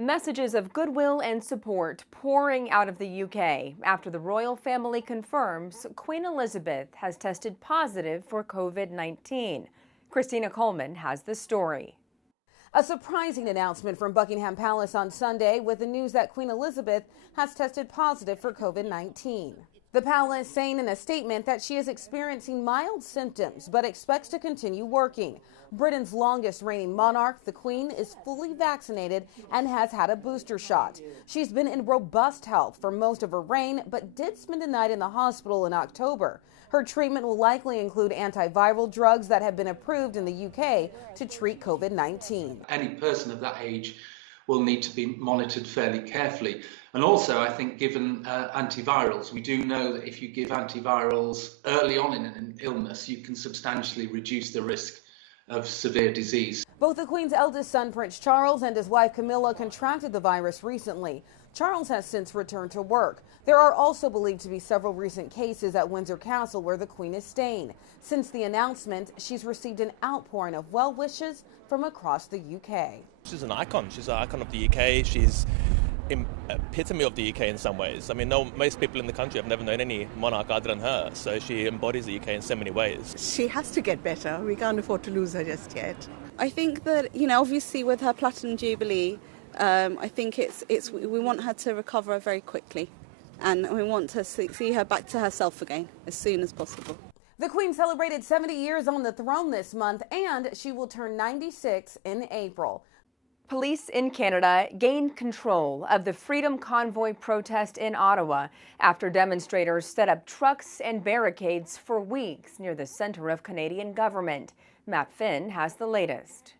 Messages of goodwill and support pouring out of the UK after the royal family confirms Queen Elizabeth has tested positive for COVID-19. Christina Coleman has the story. A surprising announcement from Buckingham Palace on Sunday with the news that Queen Elizabeth has tested positive for COVID-19. The palace saying in a statement that she is experiencing mild symptoms but expects to continue working. Britain's longest reigning monarch, the Queen, is fully vaccinated and has had a booster shot. She's been in robust health for most of her reign but did spend a night in the hospital in October. Her treatment will likely include antiviral drugs that have been approved in the UK to treat COVID-19. Any person of that age will need to be monitored fairly carefully. And also, I think, given antivirals, we do know that if you give antivirals early on in an illness, you can substantially reduce the risk of severe disease. Both the Queen's eldest son, Prince Charles, and his wife, Camilla, contracted the virus recently. Charles has since returned to work. There are also believed to be several recent cases at Windsor Castle where the Queen is staying. Since the announcement, she's received an outpouring of well wishes from across the UK. She's an icon. She's an icon of the UK. She's epitome of the UK in some ways. I mean, most people in the country have never known any monarch other than her, so she embodies the UK in so many ways. She has to get better. We can't afford to lose her just yet. I think that, obviously with her Platinum Jubilee, I think we want her to recover very quickly, and we want to see her back to herself again as soon as possible. The Queen celebrated 70 years on the throne this month, and she will turn 96 in April. Police in Canada gained control of the Freedom Convoy protest in Ottawa after demonstrators set up trucks and barricades for weeks near the center of Canadian government. Matt Finn has the latest.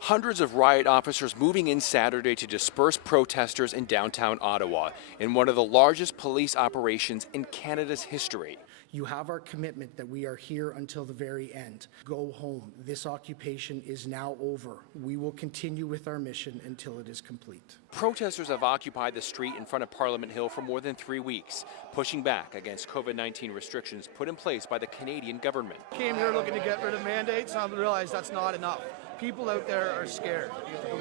Hundreds of riot officers moving in Saturday to disperse protesters in downtown Ottawa in one of the largest police operations in Canada's history. You have our commitment that we are here until the very end. Go home. This occupation is now over. We will continue with our mission until it is complete. Protesters have occupied the street in front of Parliament Hill for more than 3 weeks, pushing back against COVID-19 restrictions put in place by the Canadian government. Came here looking to get rid of mandates, and I realized that's not enough. People out there are scared.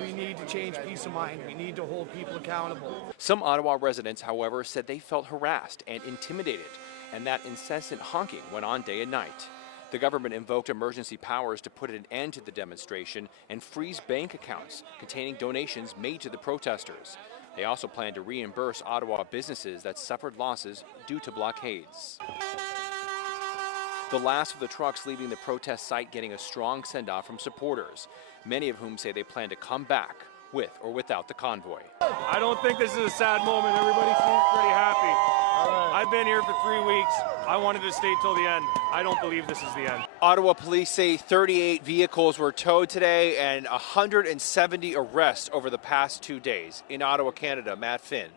We need to change peace of mind. We need to hold people accountable. Some Ottawa residents, however, said they felt harassed and intimidated, and that incessant honking went on day and night. The government invoked emergency powers to put an end to the demonstration and freeze bank accounts containing donations made to the protesters. They also plan to reimburse Ottawa businesses that suffered losses due to blockades. The last of the trucks leaving the protest site getting a strong send-off from supporters, many of whom say they plan to come back with or without the convoy. I don't think this is a sad moment. Everybody seems pretty happy. I've been here for 3 weeks. I wanted to stay till the end. I don't believe this is the end. Ottawa police say 38 vehicles were towed today and 170 arrests over the past 2 days. In Ottawa, Canada, Matt Finn.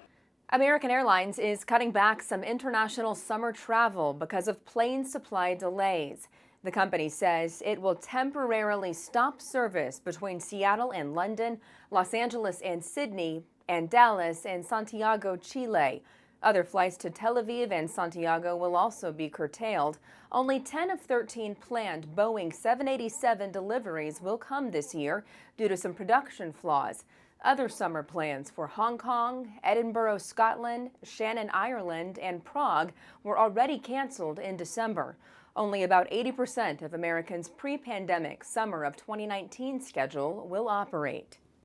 American Airlines is cutting back some international summer travel because of plane supply delays. The company says it will temporarily stop service between Seattle and London, Los Angeles and Sydney, and Dallas and Santiago, Chile. Other flights to Tel Aviv and Santiago will also be curtailed. Only 10 of 13 planned Boeing 787 deliveries will come this year due to some production flaws. Other summer plans for Hong Kong, Edinburgh, Scotland, Shannon, Ireland, and Prague were already canceled in December. Only about 80% of Americans' pre-pandemic summer of 2019 schedule will operate.